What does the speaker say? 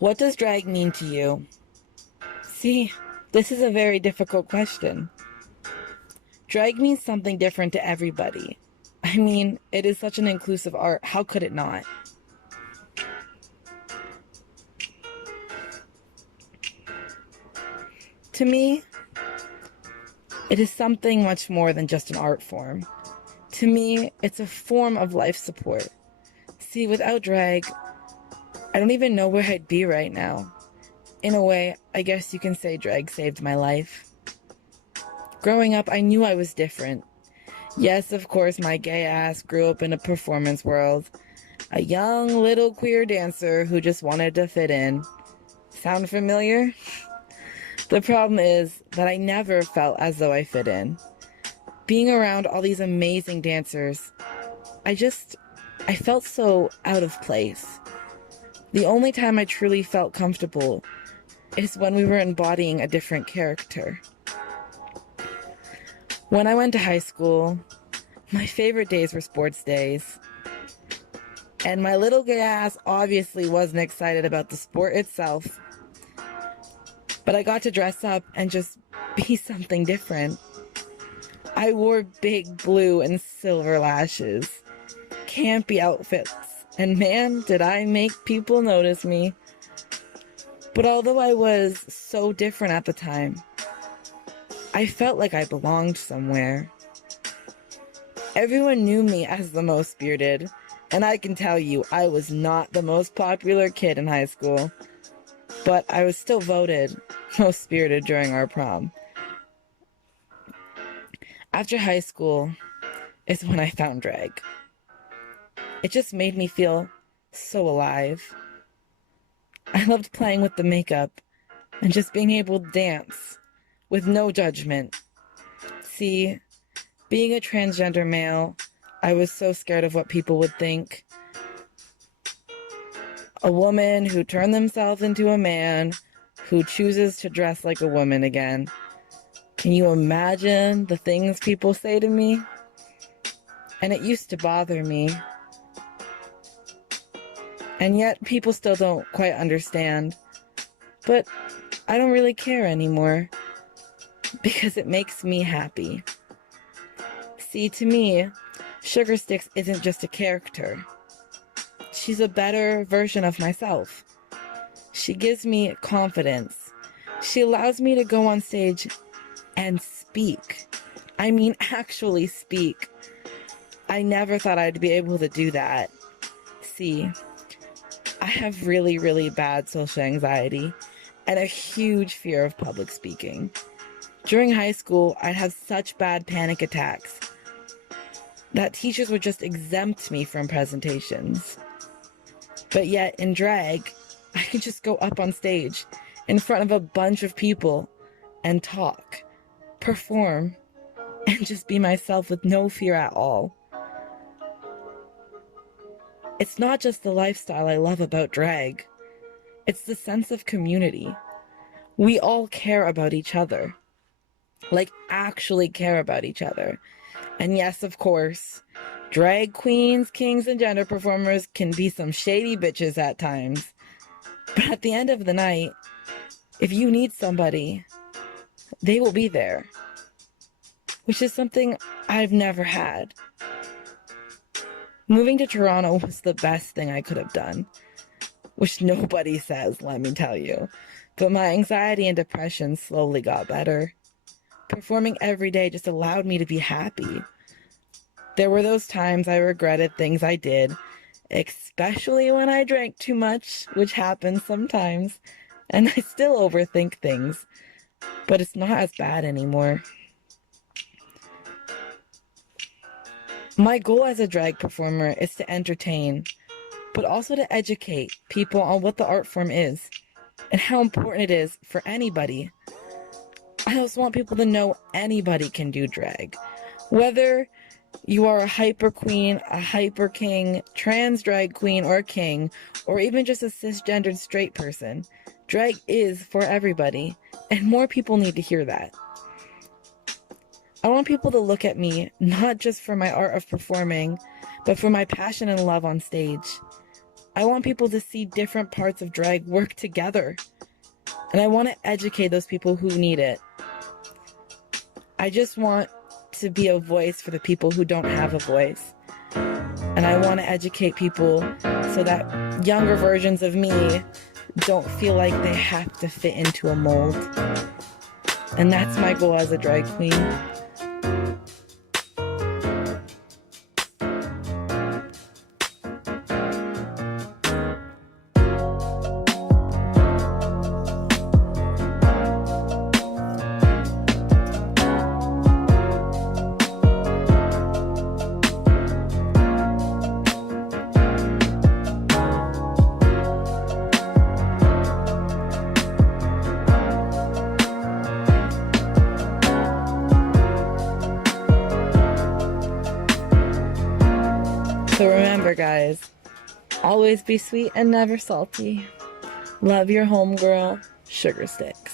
What does drag mean to you? See, this is a very difficult question. Drag means something different to everybody. I mean, it is such an inclusive art. How could it not? To me, it is something much more than just an art form. To me, it's a form of life support. See, without drag, I don't even know where I'd be right now. In a way, I guess you can say drag saved my life. Growing up, I knew I was different. Yes, of course, my gay ass grew up in a performance world. A young little queer dancer who just wanted to fit in. Sound familiar? The problem is that I never felt as though I fit in. Being around all these amazing dancers, I felt so out of place. The only time I truly felt comfortable is when we were embodying a different character. When I went to high school, my favorite days were sports days. And my little gay ass obviously wasn't excited about the sport itself. But I got to dress up and just be something different. I wore big blue and silver lashes, campy outfits, and man, did I make people notice me. But although I was so different at the time, I felt like I belonged somewhere. Everyone knew me as the most spirited, and I can tell you I was not the most popular kid in high school, but I was still voted most spirited during our prom. After high school is when I found drag. It just made me feel so alive. I loved playing with the makeup and just being able to dance with no judgment. See, being a transgender male, I was so scared of what people would think. A woman who turned themselves into a man who chooses to dress like a woman again. Can you imagine the things people say to me? And it used to bother me. And yet people still don't quite understand. But I don't really care anymore because it makes me happy. See, to me, Sugar Sticks isn't just a character. She's a better version of myself. She gives me confidence. She allows me to go on stage and speak. I mean, actually speak. I never thought I'd be able to do that. See, I have really, really bad social anxiety and a huge fear of public speaking. During high school, I'd have such bad panic attacks that teachers would just exempt me from presentations. But yet, in drag, I can just go up on stage in front of a bunch of people and talk, perform, and just be myself with no fear at all. It's not just the lifestyle I love about drag. It's the sense of community. We all care about each other. Like, actually care about each other. And yes, of course, drag queens, kings, and gender performers can be some shady bitches at times. But at the end of the night, if you need somebody, they will be there. Which is something I've never had. Moving to Toronto was the best thing I could have done. Which nobody says, let me tell you. But my anxiety and depression slowly got better. Performing every day just allowed me to be happy. There were those times I regretted things I did, especially when I drank too much, which happens sometimes, and I still overthink things, but it's not as bad anymore. My goal as a drag performer is to entertain, but also to educate people on what the art form is and how important it is for anybody. I also want people to know anybody can do drag. Whether you are a hyper queen, a hyper king, trans drag queen or king, or even just a cisgendered straight person, drag is for everybody, and more people need to hear that. I want people to look at me not just for my art of performing, but for my passion and love on stage. I want people to see different parts of drag work together. And I want to educate those people who need it. I just want to be a voice for the people who don't have a voice. And I want to educate people so that younger versions of me don't feel like they have to fit into a mold. And that's my goal as a drag queen. So remember, guys, always be sweet and never salty. Love your homegirl, Sugar Stick.